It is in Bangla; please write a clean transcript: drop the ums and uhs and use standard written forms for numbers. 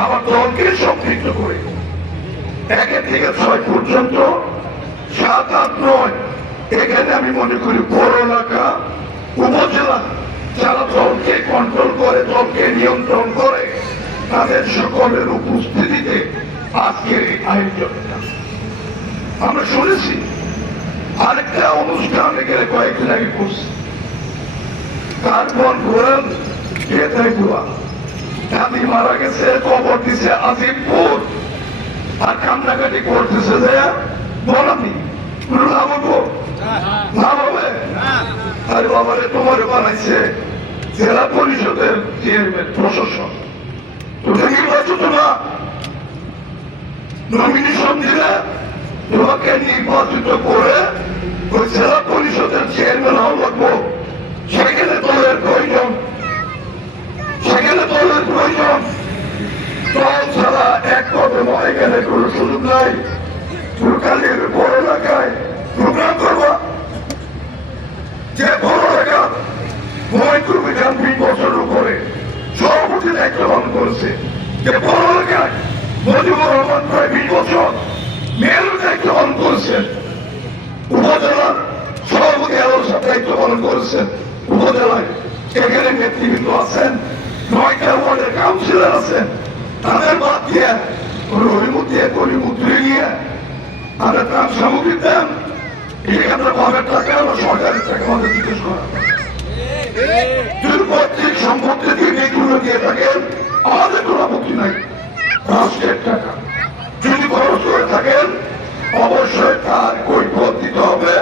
আমার দলকে সম্পৃক্ত করে 1 থেকে 6 পর্যন্ত 7, 8, 9 এখানে আমি মনে করি বড় এলাকা উপজেলা যারা দলকে কন্ট্রোল করে, দলকে নিয়ন্ত্রণ করে, তাদের সকলের উপস্থিতিতে আজকের এই আয়োজনটা আমরা শুনেছি। আরেকটা অনুষ্ঠান এখানে কয়েকদিন আগে করছি, তারপর ঘোরান দাদি মারা গেছে, কবর দিছে আজিমপুর, আর কান্নাকাটি করতেছে যে বলানি আরে বাবারে তোমার বানাইছে জেলা পরিষদের চেয়ারম্যান প্রশাসন, তুমি নির্বাচিত না, নমিনেশন দিলে তোমাকে নির্বাচিত করে ওই জেলা পরিষদের চেয়ারম্যান হওয়া লাগবো। সেখানে দলের প্রয়োজন, সেখানে দলের প্রয়োজন। দল ছাড়া এক কদম এখানে কোনো সুযোগ নাই। কালের বড় এলাকায় প্রোগ্রাম করবা, যে বড় এলাকা মহিকুরবে খান 20 বছর উপরে সভাপতি দায়িত্ব পালন করেছে, যে বড় এলাকায় মজিবুর রহমান প্রায় 20 বছর মেয়রের দায়িত্ব পালন করেছেন, উপজেলার সভাপতি আলোর সাথে দায়িত্ব পালন করেছেন উপজেলায়। এখানে নেতৃবৃন্দ আছেন, 9টা ওয়ার্ডের কাউন্সিলর আছেন, তাদের বাদ দিয়ে রহিমুদ দিয়ে করিমুদ্রে নিয়ে আর তার সামগ্রী দেন, এখানে পাবেন টাকা হলো সরকারের টাকা আমাদের জিজ্ঞেস করা। পৈতৃক সম্পত্তি দিয়ে এগুলো দিয়ে থাকেন, আমাদের কোনো আপত্তি নাই। রাষ্ট্রের টাকা যদি খরচ করে থাকেন অবশ্যই তার কৈফিয়ত দিতে হবে।